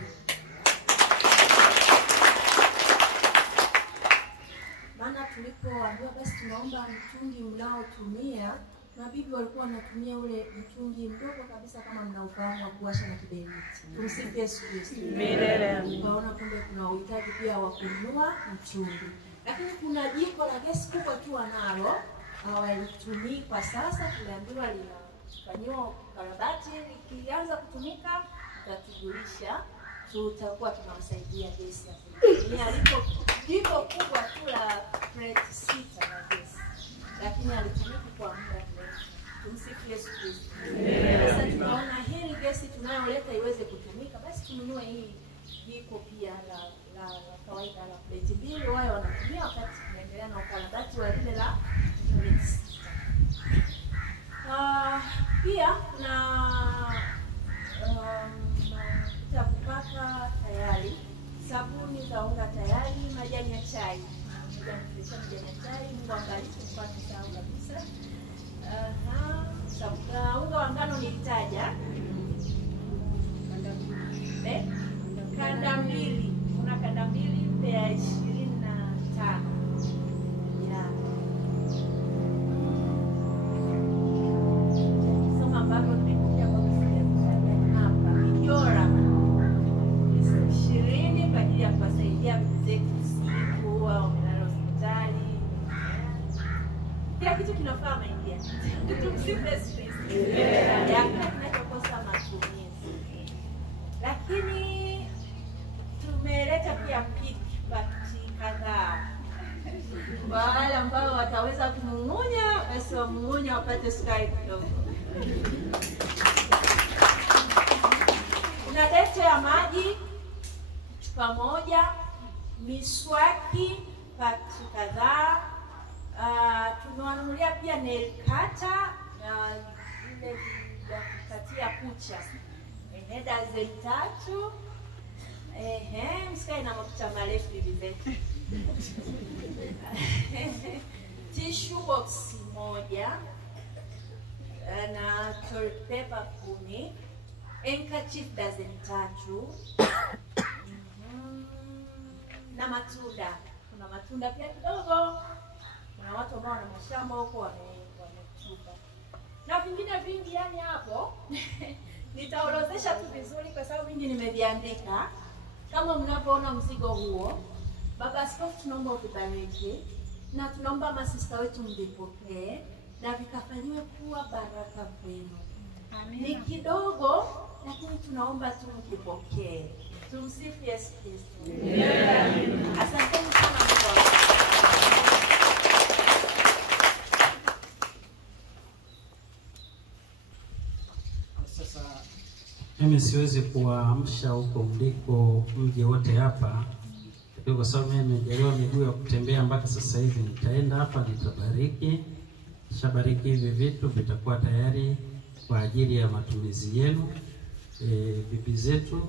Maana tulipoambiwa basi tunaomba mtungi mnaotumia, mabibi walikuwa wanatumia ule mtungi mdogo kabisa kama mnaufahamu wa kuwasha na kiberiti. Tumsifu Yesu Kristo. Tukaona kumbe kuna uhitaji pia wa kununua mtungi. Lakini kuna jiko la gesi kubwa tu wanalo, hawalitumii kwa sasa. Tuliambiwa linafanywa ukarabati, likianza kutumika tutatujulisha, tutakuwa tunawasaidia gesi ya kutumia. Jiko kubwa tu la plate 6 la gesi, lakini alitumika kwa muda mrefu. Tumsifu Yesu Kristo. Sasa tunaona hili gesi tunayoleta iweze kutumika, basi tununue hii jiko pia la kawaida la plate 2, wao wanatumia wakati tunaendelea na ukarabati wa lile la plate 6. Pia kuna mafuta ya kupaka tayari, sabuni za unga tayari, majani ya chai. Majani ya chai, Mungu angaliki mpaka sawa kabisa. Unga wa ngano nilitaja. Kanda mbili. Kuna kanda mbili pea 25. Soma ambavyo nimekuja kwa kusaidia hapa. Kijora 20 kwa ajili ya kuwasaidia mzee siku au mlalo hospitali. Kila kitu kinafaa maingia. Tumsifu Yesu Kristo. Tunakosa matumizi. Lakini tumeleta pia piki kadhaa. Kwa wale ambao wataweza kumung'unya, basi wamung'unya wapate sukari kidogo. Kuna dete ya maji chupa moja, miswaki paki kadhaa. Tumewanunulia pia nail cutter na ile ya kukatia kucha. Dazeni 3. Msikae na makucha marefu hivi zetu. Tissue box 1 na toilet paper 10. Handkerchief dazeni 3. Na matunda. Kuna matunda pia kidogo. Kuna watu ambao wana mashamba huko wametupa. Na vingine vingi yani hapo. Nitaorodhesha tu vizuri kwa sababu vingi nimeviandika. Kama mnapoona mzigo huo, Baba Askofu tunaomba uvibariki na tunaomba masista wetu mvipokee na vikafanywe kuwa baraka kwenu. Amen. Ni kidogo lakini tunaomba tu mvipokee. Tumsifu Yesu Kristo. Amen. Asanteni sana kwa sasa. Mimi siwezi kuwaamsha huko mliko mje wote hapa kwa sababu mimi nimejaliwa miguu ya kutembea mpaka sasa hivi. Nitaenda hapa nitabariki, shabariki hivi vitu vitakuwa tayari kwa ajili ya matumizi yenu, bibi zetu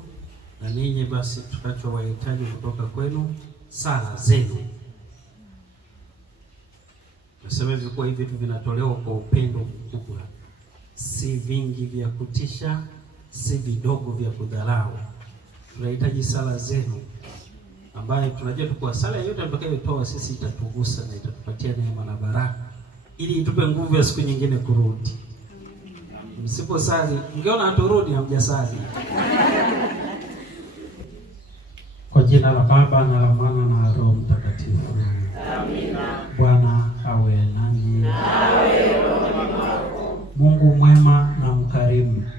na ninyi. Basi tukachowahitaji kutoka kwenu, sala zenu. Nasema hivi kwa hivi vitu vinatolewa kwa upendo mkubwa, si vingi vya kutisha, si vidogo vya kudharau. Tunahitaji sala zenu, ambayo tunajua tukua sala yote tutakayotoa sisi itatugusa na itatupatia neema na baraka, ili itupe nguvu ya siku nyingine kurudi. Msiposali, mngeona haturudi, hamjasali. Kwa jina la Baba na la Mwana na Roho Mtakatifu. Amina. Bwana awe nanyi. Nawe rohoni mwako. Mungu mwema na mkarimu,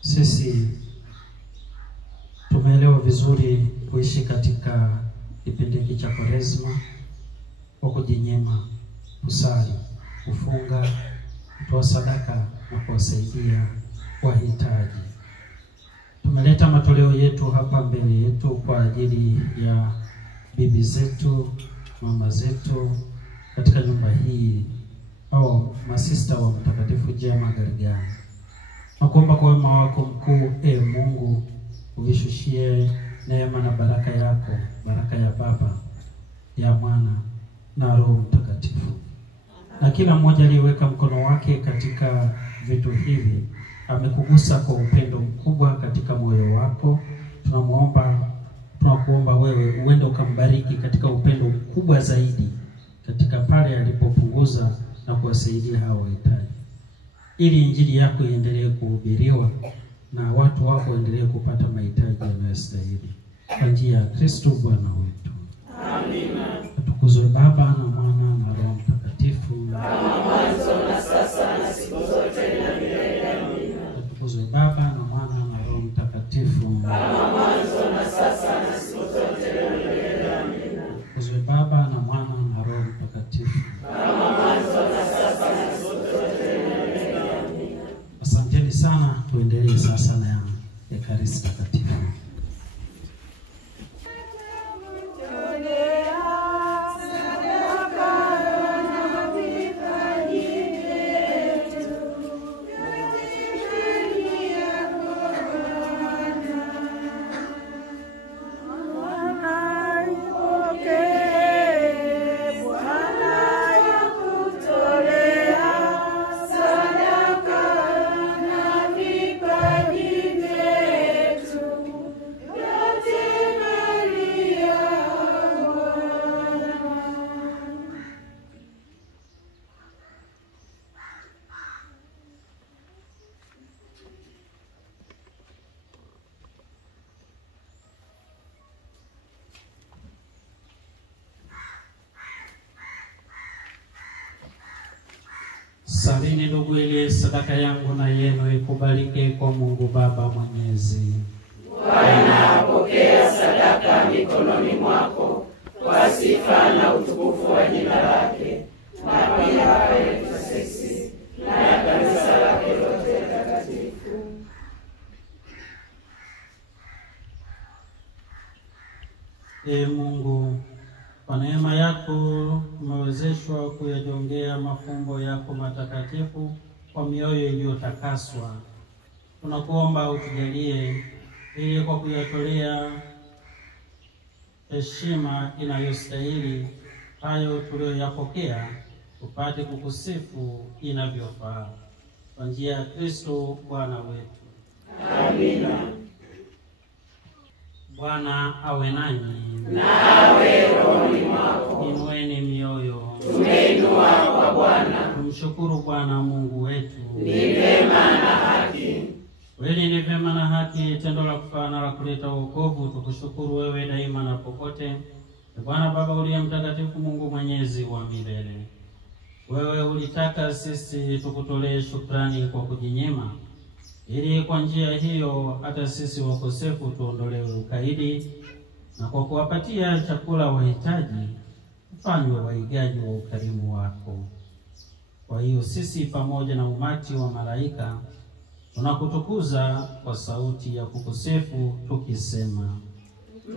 sisi tumeelewa vizuri kuishi katika kipindi hiki cha Kwaresma kwa kujinyima, kusali, kufunga, kutoa sadaka na kuwasaidia wahitaji. Tumeleta matoleo yetu hapa mbele yetu kwa ajili ya bibi zetu, mama zetu katika nyumba hii, au masista wa Mtakatifu Jema Garigani. Nakuomba kwa wema wako mkuu, Mungu, uvishushie neema na baraka yako, baraka ya Baba, ya Mwana na Roho Mtakatifu. Na kila mmoja aliyeweka mkono wake katika vitu hivi amekugusa kwa upendo mkubwa katika moyo wako. Tunakuomba wewe uende ukambariki katika upendo mkubwa zaidi katika pale alipopunguza na kuwasaidia hao wahitaji, ili injili yako iendelee kuhubiriwa na watu wako waendelee kupata mahitaji yanayostahili, kwa njia ya Kristo Bwana wetu. Amina. Atukuzwe Baba na Mwana na Roho Mtakatifu, kama mwanzo na sasa na siku zote na milele. Amina. Atukuzwe Baba na Mwana na Roho Mtakatifu, kama mwanzo na sasa na siku zote na milele. Amina. Atukuzwe Baba na Mwana na Roho Mtakatifu, kama mwanzo na sasa na siku zote na milele. Amina. Asanteni sana. Tuendelee sasa na Ekaristi Takatifu. Salini ndugu, ili sadaka yangu na yenu ikubalike kwa Mungu Baba Mwenyezi. Bwana apokea sadaka mikononi mwako kwa sifa na utukufu wa jina lake, na pia kwetu sisi na ya kanisa lake lote takatifu. Mungu, kwa neema yako tumewezeshwa kuyajongea mafumbo yako matakatifu kwa mioyo iliyotakaswa. Tunakuomba utujalie, ili kwa kuyatolea heshima inayostahili hayo tuliyoyapokea, tupate kukusifu inavyofaa, kwa njia ya Kristo Bwana wetu. Amina. Bwana awe nanyi. Nawe rohoni mwako. Inueni mioyo. Tumeinua kwa Bwana. Tumshukuru Bwana Mungu wetu. Ni vema na haki. Kweli ni vema na haki, tendo la kufaa na la kuleta wokovu. Tukushukuru wewe daima na popote, Bwana Baba uliye mtakatifu, Mungu mwenyezi wa milele. Wewe ulitaka sisi tukutolee shukrani kwa kujinyima, ili kwa njia hiyo hata sisi wakosefu tuondolewe ukaidi, na kwa kuwapatia chakula wahitaji ufanywe waigaji wa ukarimu wako. Kwa hiyo sisi pamoja na umati wa malaika tunakutukuza kwa sauti ya kukusifu tukisema: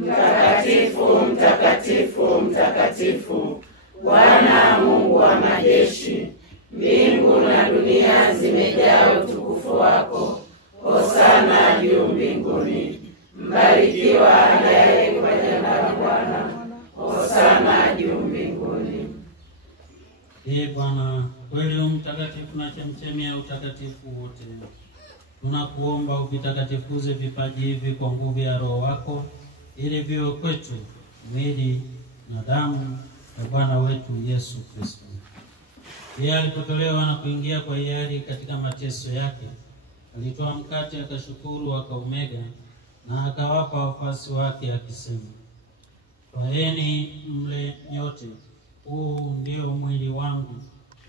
Mtakatifu, mtakatifu, mtakatifu, Bwana Mungu wa majeshi, mbingu na dunia zimejaa utukufu wako. Hosana juu mbinguni. Mbarikiwa anaye kwa jina la Bwana. Hosana juu mbinguni. Ee Bwana, kweli mtakatifu na chemchemi ya utakatifu wote, tunakuomba uvitakatifuze vipaji hivi kwa nguvu ya Roho wako, ili viwe kwetu mwili na damu ya Bwana wetu Yesu Kristo. Yeye alipotolewa na kuingia kwa hiari katika mateso yake, alitoa mkate, akashukuru, akaumega na akawapa wafuasi wake akisema, twaeni mle nyote, huu ndio mwili wangu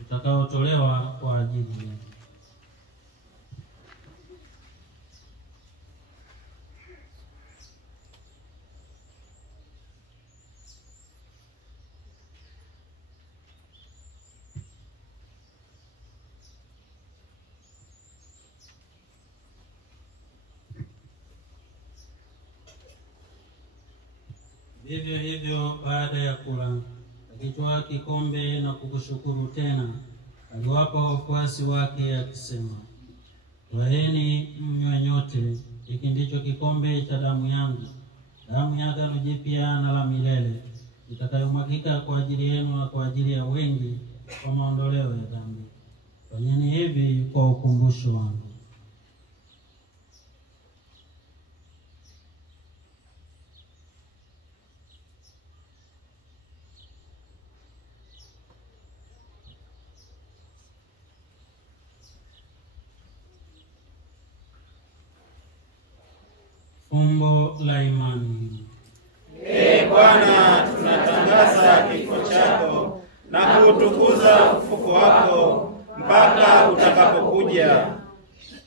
utakaotolewa kwa ajili yenu. Vivyo hivyo baada ya kula, akitwaa kikombe na kukushukuru tena, aliwapa wafuasi wake akisema, twaeni mnywe nyote, hiki ndicho kikombe cha damu yangu, damu ya agano jipya na la milele, itakayomwagika kwa ajili yenu na kwa ajili ya wengi kwa maondoleo ya dhambi. Fanyeni hivi kwa ukumbusho wangu. Fumbo la imani. Ee Bwana, tunatangaza kifo chako na kuutukuza ufufuko wako mpaka utakapokuja.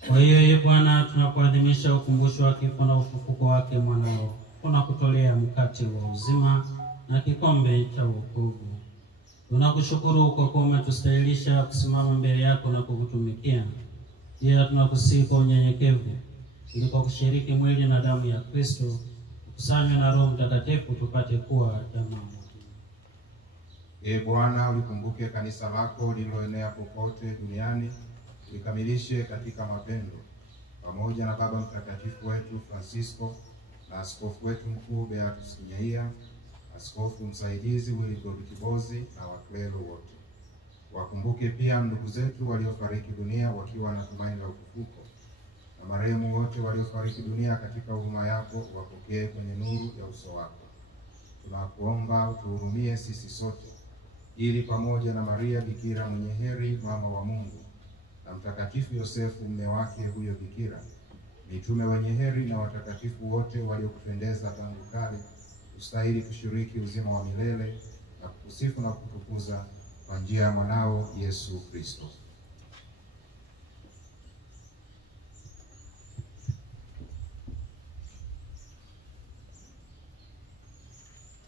Kwa hiyo, Ee Bwana, tunapoadhimisha ukumbusho wa kifo na ufufuko wake mwanao, tunakutolea mkate wa uzima na kikombe cha wokovu. Tunakushukuru kwa kuwa umetustahilisha kusimama mbele yako na kukutumikia. Pia tunakusihi kwa unyenyekevu, ili kwa kushiriki mwili na damu ya Kristo, kusanywa na Roho Mtakatifu, tupate kuwa jamaa moja. Ee Bwana, ulikumbuke kanisa lako lililoenea popote duniani, likamilishe katika mapendo, pamoja na Baba Mtakatifu wetu Francisco na askofu wetu mkuu Beatus Kinyaia, askofu msaidizi Wilbrod Kibozi na waklero wote. Wakumbuke pia ndugu zetu waliofariki dunia wakiwa na tumaini la ufufuko, na marehemu wote waliofariki dunia katika huruma yako wapokee kwenye nuru ya uso wako. Tunakuomba utuhurumie sisi sote, ili pamoja na Maria Bikira mwenye heri mama wa Mungu na Mtakatifu Yosefu mume wake huyo bikira, mitume wenye heri na watakatifu wote waliokupendeza tangu kale, ustahili kushiriki uzima wa milele na kukusifu na kukutukuza kwa njia ya mwanao Yesu Kristo.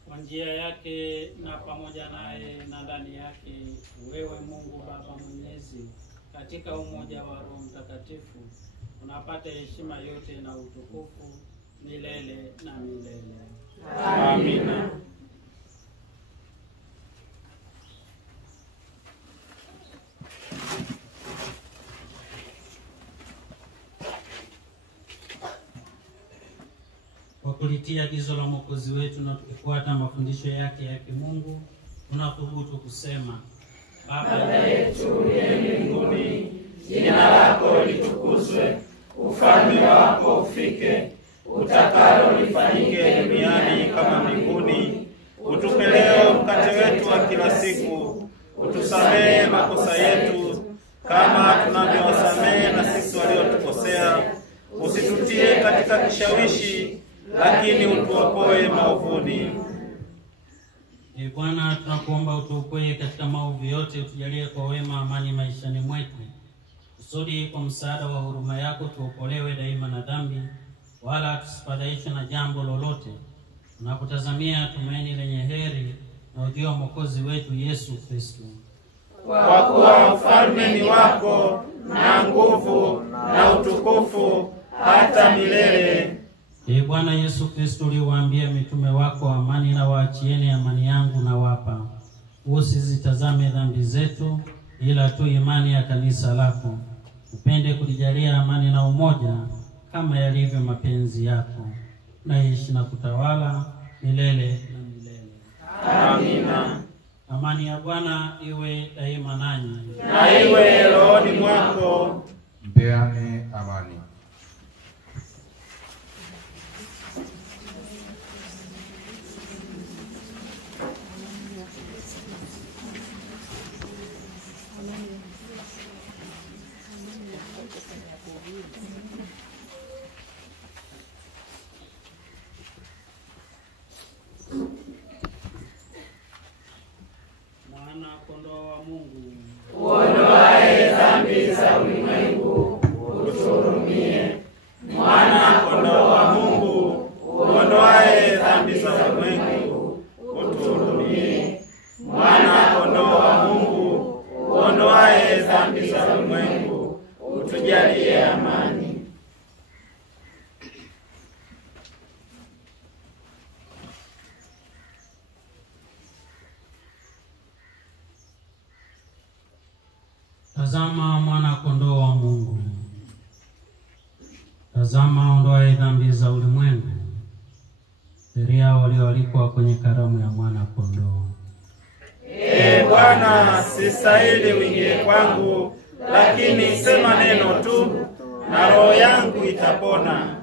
Kwa njia yake na pamoja naye na ndani yake, wewe Mungu Baba Mwenyezi, katika umoja wa Roho Mtakatifu, unapata heshima yote na utukufu milele na milele. Amina. Kwa kulitia agizo la Mwokozi wetu na tukifuata mafundisho yake ya kimungu, tunathubutu kusema: Baba yetu uliye mbinguni, jina lako litukuzwe, ufalme wako ufike, utakalo lifanyike duniani kama mbinguni. Utupe leo mkate wetu wa kila siku, utusamehe makosa yetu kama tunavyowasamehe na sisi waliotukosea, usitutie katika kishawishi, lakini utuokoe maovuni. Ee Bwana, tunakuomba utuokoe katika maovu yote, utujalie kwa wema amani maishani mwetu, kusudi kwa msaada wa huruma yako tuokolewe daima na dhambi, wala tusifadhaishwe na jambo lolote, tunapotazamia tumaini lenye heri na ujio wa Mwokozi wetu Yesu Kristo. Kwa kuwa ufalme ni wako na nguvu na utukufu hata milele. Ee Bwana Yesu Kristo, uliwaambia mitume wako, amani na waachieni, amani yangu na wapa. Usizitazame dhambi zetu, ila tu imani ya kanisa lako. Upende kulijalia amani na umoja kama yalivyo mapenzi yako, naishi na kutawala milele na milele. Amina. Amani ya Bwana iwe daima nanyi, Na iwe rohoni mwako. Mpeane amani. Mwana kondoo wa Mungu, uondoaye dhambi za ulimwengu, utuhurumie. Mwana kondoo wa Mungu, uondoaye dhambi za ulimwengu, utuhurumie. Mwana kondoo wa Mungu, uondoaye dhambi za ulimwengu, utujalie amani. tazama mwana kondoo wa Mungu. Tazama ondoaye dhambi za ulimwengu. Sheria walioalikwa kwenye karamu ya mwana kondoo. Ee Bwana, sistahili uingie kwangu, lakini sema neno tu na roho yangu itapona.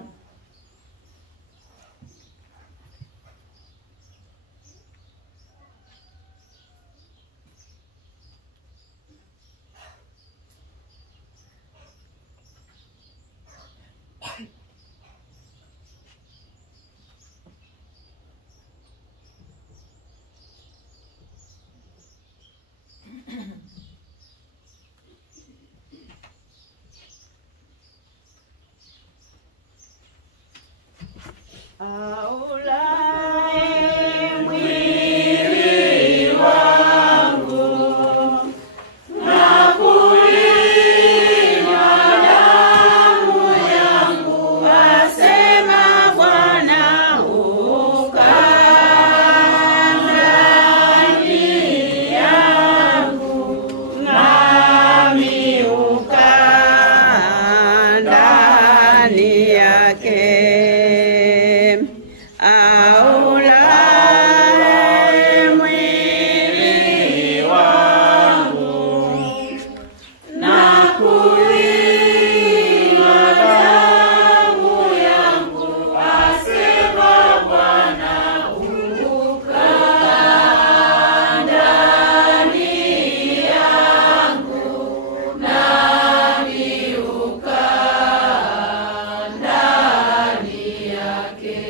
Aulaye mwili wangu na kuinywa damu yangu, asema Bwana, ukaa ndani yangu, nami ukaa ndani yake. Aulaye mwili wangu na kuinywa damu yangu, asema Bwana, ukaa ndani yangu, nami ukaa ndani yake.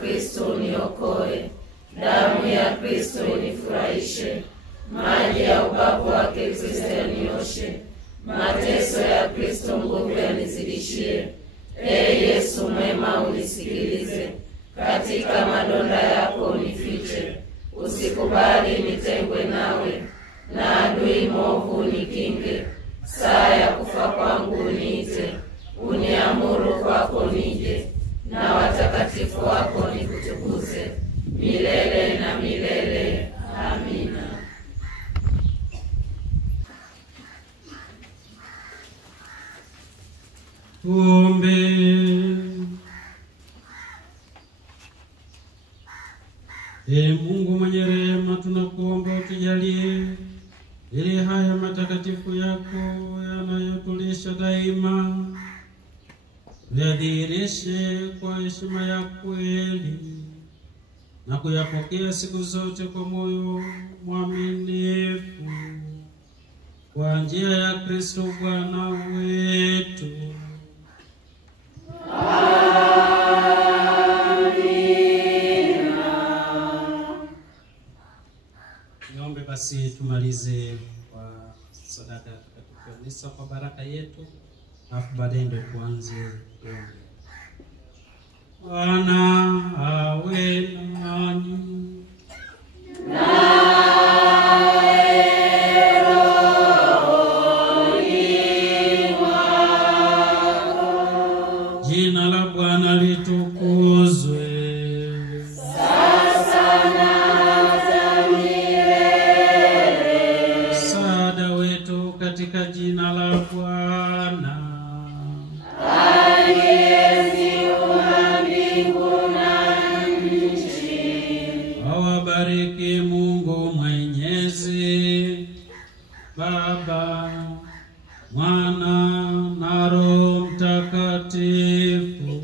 Kristo niokoe, damu ya Kristo nifurahishe, maji ya ubavu wake Kristo yanioshe, mateso ya Kristo nguvu yanizidishie. Yesu mwema unisikilize, katika madonda yako unifiche, usikubali nitengwe nawe, na adui mwovu nikinge. Saa ya kufa kwangu uniite, uniamuru kwako nije, na watakatifu wako nikutukuze, milele na milele. Amina. Tuombe. Mungu mwenye rehema, tunakuomba utujalie ili haya matakatifu yako yanayotulisha daima yadhihirishe kwa heshima ya kweli, na kuyapokea siku zote kwa moyo mwaminifu, kwa njia ya Kristo Bwana wetu. Niombe basi tumalize kwa sadaka ya kanisa kwa baraka yetu, alafu baadaye ndio tuanze kuomba. Bwana awe nanyi. Jina la Bwana litukuzwe. Sasa na hata milele. Msaada wetu katika jina la Bwana. Aliyeziumba mbingu na nchi. Awabariki Mungu Mwenyezi, Baba, Mwana na Roho Mtakatifu.